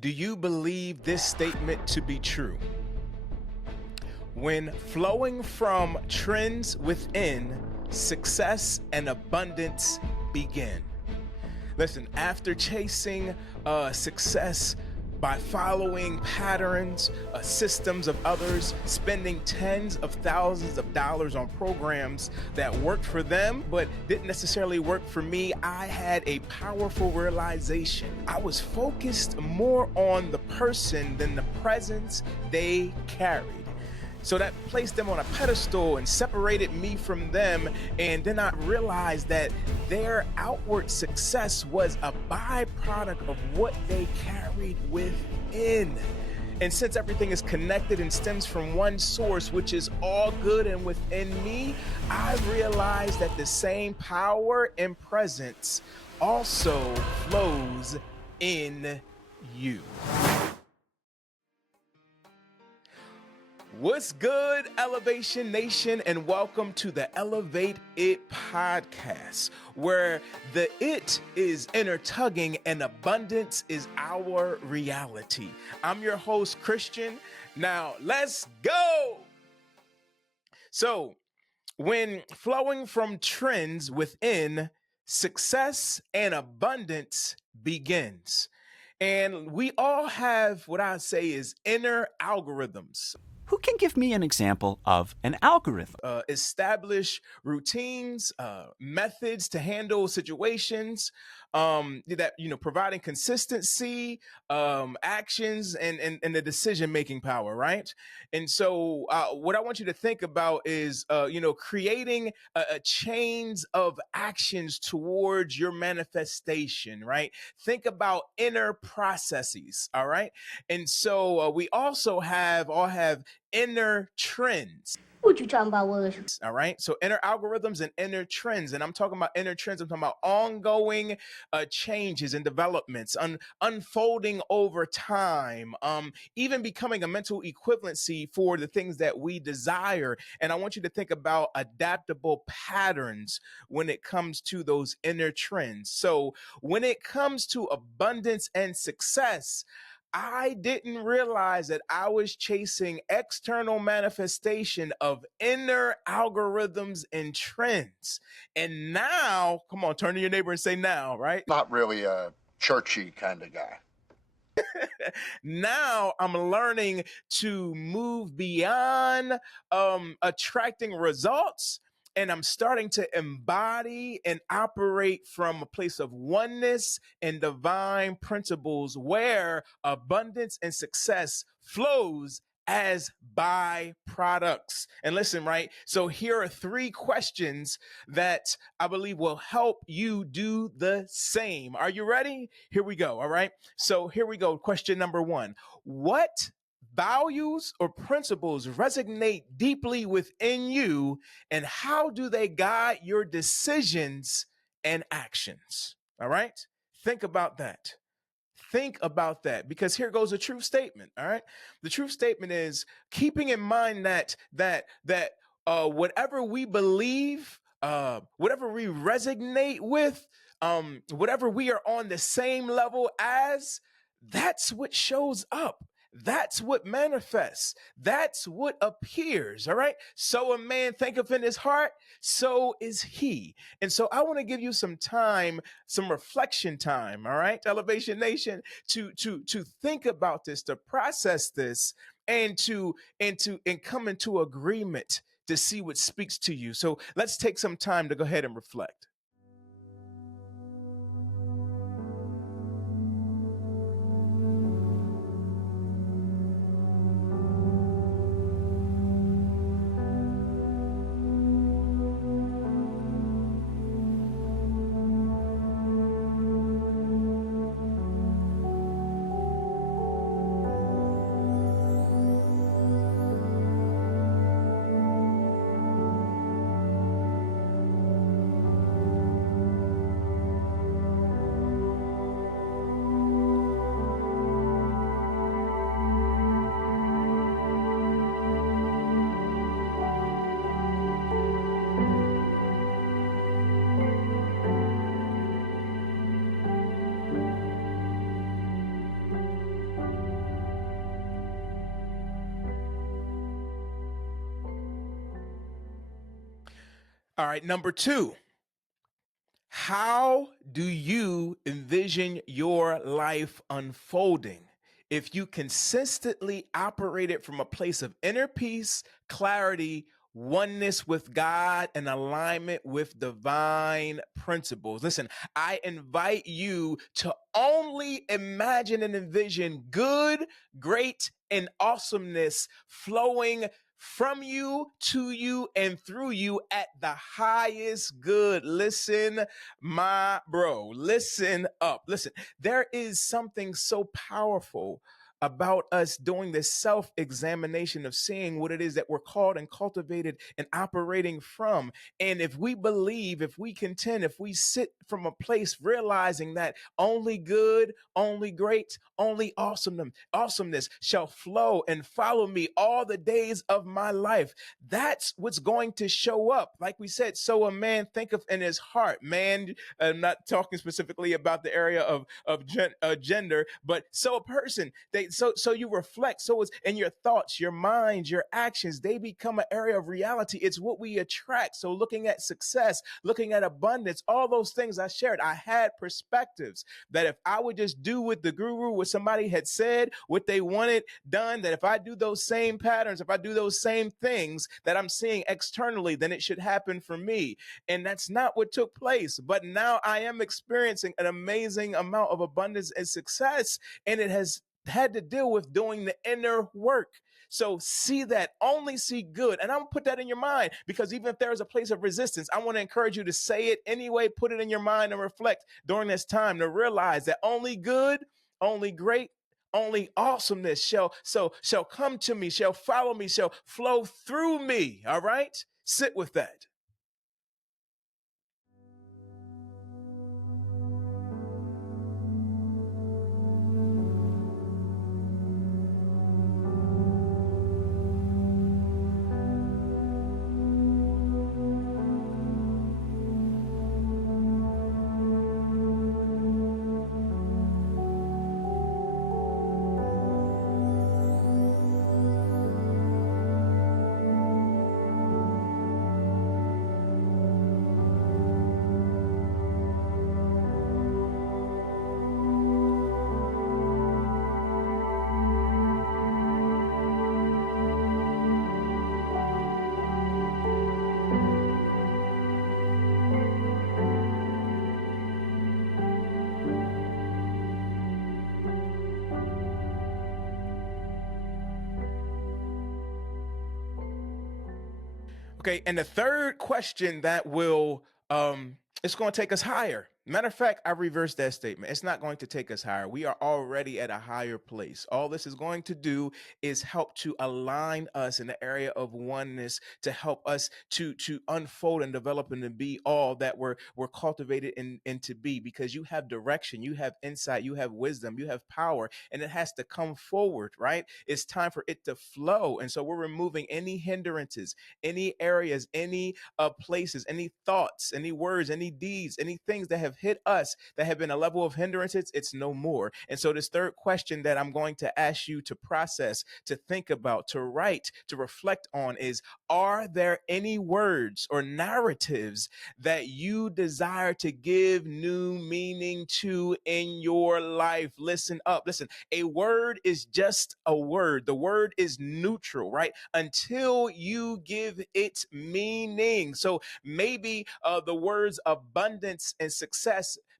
Do you believe this statement to be true? When flowing from trends within, success and abundance begin. Listen, after chasing success by following patterns, systems of others, spending tens of thousands of dollars on programs that worked for them but didn't necessarily work for me, I had a powerful realization. I was focused more on the person than the presence they carried. So that placed them on a pedestal and separated me from them. And then I realized that their outward success was a byproduct of what they carried within. And since everything is connected and stems from one source, which is all good and within me, I realized that the same power and presence also flows in you. What's good, Elevation Nation, and welcome to the Elevate It podcast, where the it is inner tugging and abundance is our reality. I'm your host, Christian. Now, let's go. So, when flowing from trends within, success and abundance begins. And we all have what I say is inner algorithms. Who can give me an example of an algorithm? Establish routines, methods to handle situations, that, providing consistency, actions, and the decision-making power, right? And so what I want you to think about is, creating a chains of actions towards your manifestation, right? Think about inner processes, all right? And so we also all have inner trends. What you talking about, was? All right. So inner algorithms and inner trends. And I'm talking about inner trends. I'm talking about ongoing changes and developments, unfolding over time, even becoming a mental equivalency for the things that we desire. And I want you to think about adaptable patterns when it comes to those inner trends. So when it comes to abundance and success, I didn't realize that I was chasing external manifestation of inner algorithms and trends. And now, come on, turn to your neighbor and say now, right? Not really a churchy kind of guy. Now I'm learning to move beyond attracting results. And I'm starting to embody and operate from a place of oneness and divine principles where abundance and success flows as byproducts. And listen, right? So here are 3 questions that I believe will help you do the same. Are you ready? Here we go. All right. So here we go. Question number 1. What values or principles resonate deeply within you, and how do they guide your decisions and actions? All right. Think about that. Think about that, because here goes a true statement. All right. The true statement is keeping in mind that whatever we believe, whatever we resonate with, whatever we are on the same level as, that's what shows up. That's what manifests. That's what appears. All right. So a man thinketh in his heart, so is he. And so I want to give you some time, some reflection time. All right. Elevation Nation, to think about this, to process this, and come into agreement to see what speaks to you. So let's take some time to go ahead and reflect. All right, number 2. How do you envision your life unfolding? If you consistently operate it from a place of inner peace, clarity, oneness with God, and alignment with divine principles. Listen, I invite you to only imagine and envision good, great, and awesomeness flowing from you, to you, and through you at the highest good. Listen, my bro, listen up. Listen, there is something so powerful about us doing this self-examination of seeing what it is that we're called and cultivated and operating from. And if we believe, if we contend, if we sit from a place realizing that only good, only great, only awesomeness shall flow and follow me all the days of my life, that's what's going to show up. Like we said, so a man thinketh in his heart. Man, I'm not talking specifically about the area of gender, but so a person, so you reflect. So it's in your thoughts, your minds, your actions, they become an area of reality. It's what we attract. So looking at success, looking at abundance, all those things I shared, I had perspectives that if I would just do what the guru, what somebody had said, what they wanted done, that if I do those same patterns, if I do those same things that I'm seeing externally, then it should happen for me. And that's not what took place. But now I am experiencing an amazing amount of abundance and success, and it has had to deal with doing the inner work. So see that, only see good. And I'm gonna put that in your mind, because even if there is a place of resistance, I want to encourage you to say it anyway, put it in your mind and reflect during this time to realize that only good, only great, only awesomeness shall come to me, shall follow me, shall flow through me. All right? Sit with that. Okay, and the third question that will it's going to take us higher. Matter of fact, I reversed that statement. It's not going to take us higher. We are already at a higher place. All this is going to do is help to align us in the area of oneness, to help us to unfold and develop and to be all that we're cultivated and to be, because you have direction, you have insight, you have wisdom, you have power, and it has to come forward, right? It's time for it to flow. And so we're removing any hindrances, any areas, any places, any thoughts, any words, any deeds, any things that have hit us that have been a level of hindrances. It's no more. And so this third question that I'm going to ask you to process, to think about, to write, to reflect on is, are there any words or narratives that you desire to give new meaning to in your life? Listen up. Listen, a word is just a word. The word is neutral, right? Until you give it meaning. So maybe the words abundance and success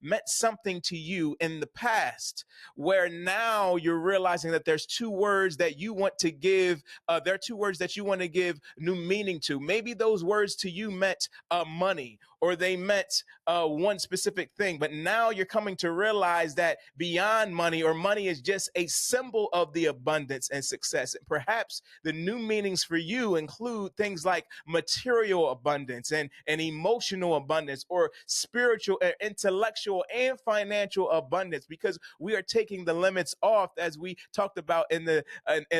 meant something to you in the past, where now you're realizing that there's two words that you want to give, there are two words that you want to give new meaning to. Maybe those words to you meant money, or they meant one specific thing, but now you're coming to realize that beyond money, or money is just a symbol of the abundance and success. And perhaps the new meanings for you include things like material abundance and emotional abundance, or spiritual, intellectual, and financial abundance, because we are taking the limits off, as we talked about in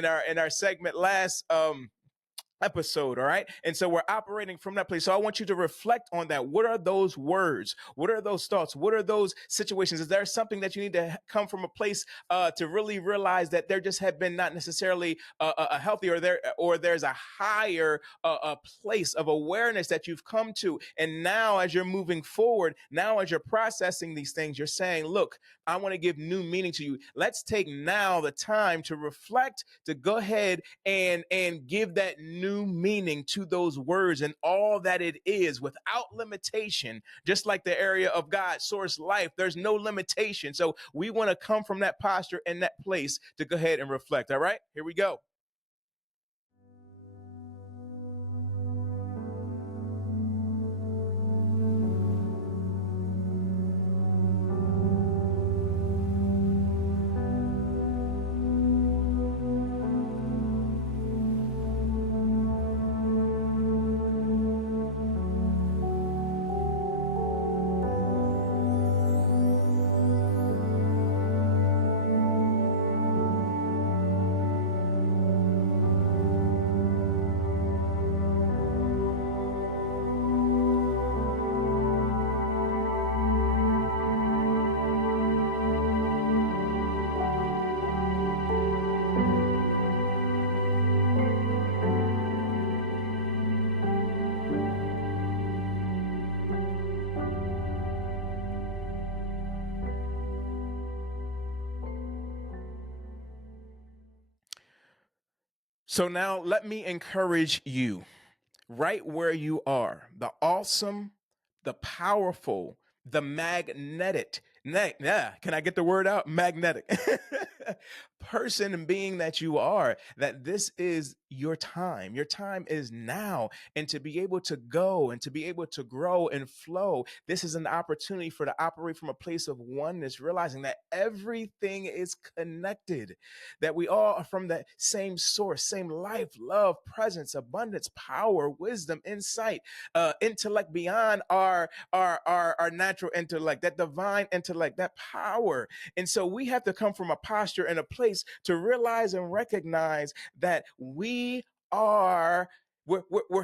our segment last episode. All right. And so we're operating from that place. So I want you to reflect on that. What are those words? What are those thoughts? What are those situations? Is there something that you need to come from a place to really realize that there just have been not necessarily a healthy, or there's a higher a place of awareness that you've come to. And now as you're moving forward, now as you're processing these things, you're saying, look, I want to give new meaning to you. Let's take now the time to reflect, to go ahead and give that new meaning to those words and all that it is without limitation. Just like the area of God, source life, there's no limitation. So we want to come from that posture and that place to go ahead and reflect. All right, here we go. So now let me encourage you right where you are, the awesome, the powerful, the magnetic, can I get the word out? Magnetic person and being that you are, that this is your time. Your time is now. And to be able to go and to be able to grow and flow, this is an opportunity for to operate from a place of oneness, realizing that everything is connected, that we all are from that same source, same life, love, presence, abundance, power, wisdom, insight, intellect beyond our natural intellect, that divine intellect, that power. And so we have to come from a posture and a place to realize and recognize that we're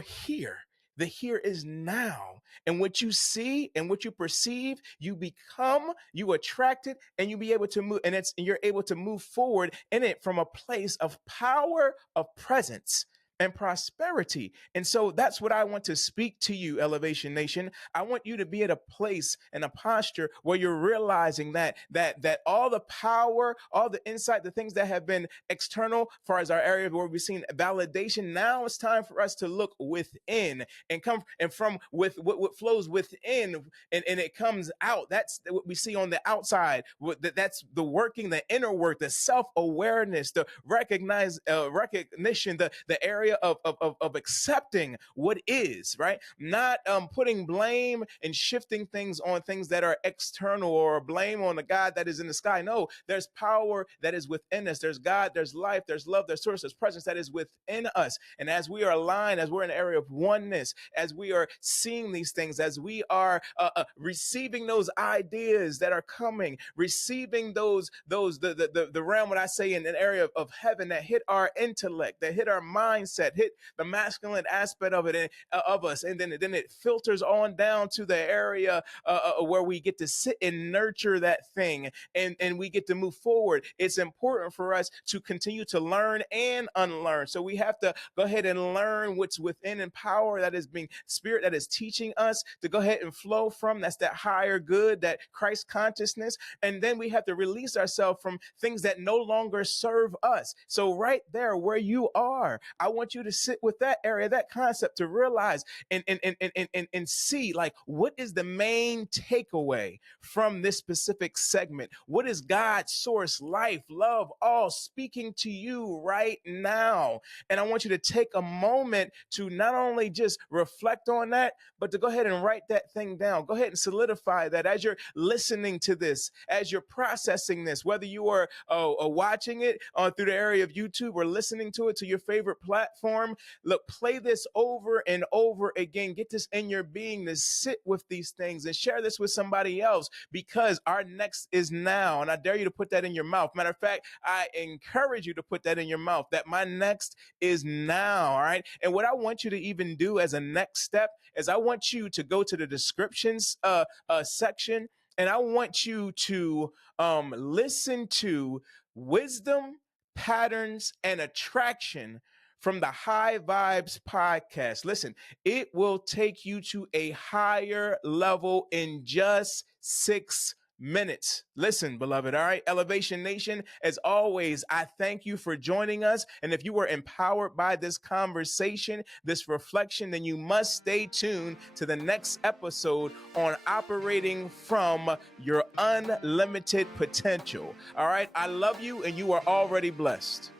here. The here is now. And what you see and what you perceive, you become, you attract it, and you be able to move, and you're able to move forward in it from a place of power, of presence, and prosperity. And so that's what I want to speak to you, Elevation Nation. I want you to be at a place and a posture where you're realizing that all the power, all the insight, the things that have been external, as far as our area where we've seen validation, now it's time for us to look within and come and from with what flows within, and it comes out. That's what we see on the outside. That's the working, the inner work, the self-awareness, the recognition, the area of accepting what is, right? Not putting blame and shifting things on things that are external, or blame on the God that is in the sky. No, there's power that is within us. There's God, there's life, there's love, there's source, there's presence that is within us. And as we are aligned, as we're in an area of oneness, as we are seeing these things, as we are receiving those ideas that are coming, receiving the realm, what I say, in an area of heaven that hit our intellect, that hit our mindset, hit the masculine aspect of it, and of us, and then it filters on down to the area where we get to sit and nurture that thing, and we get to move forward. It's important for us to continue to learn and unlearn. So we have to go ahead and learn what's within, and power that is being spirit that is teaching us to go ahead and flow from. That's that higher good, that Christ consciousness. And then we have to release ourselves from things that no longer serve us. So right there where you are, I want you to sit with that area, that concept, to realize and see, like, what is the main takeaway from this specific segment? What is God's source, life, love, all speaking to you right now? And I want you to take a moment to not only just reflect on that, but to go ahead and write that thing down. Go ahead and solidify that as you're listening to this, as you're processing this, whether you are watching it through the area of YouTube, or listening to it to your favorite platform, platform. Look, play this over and over again. Get this in your being to sit with these things and share this with somebody else, because our next is now. And I dare you to put that in your mouth. Matter of fact, I encourage you to put that in your mouth, that my next is now. All right. And what I want you to even do as a next step is I want you to go to the descriptions section, and I want you to listen to Wisdom, Patterns, and Attraction from the High Vibes podcast. Listen, it will take you to a higher level in just 6 minutes. Listen, beloved, all right? Elevation Nation, as always, I thank you for joining us. And if you were empowered by this conversation, this reflection, then you must stay tuned to the next episode on operating from your unlimited potential. All right? I love you, and you are already blessed.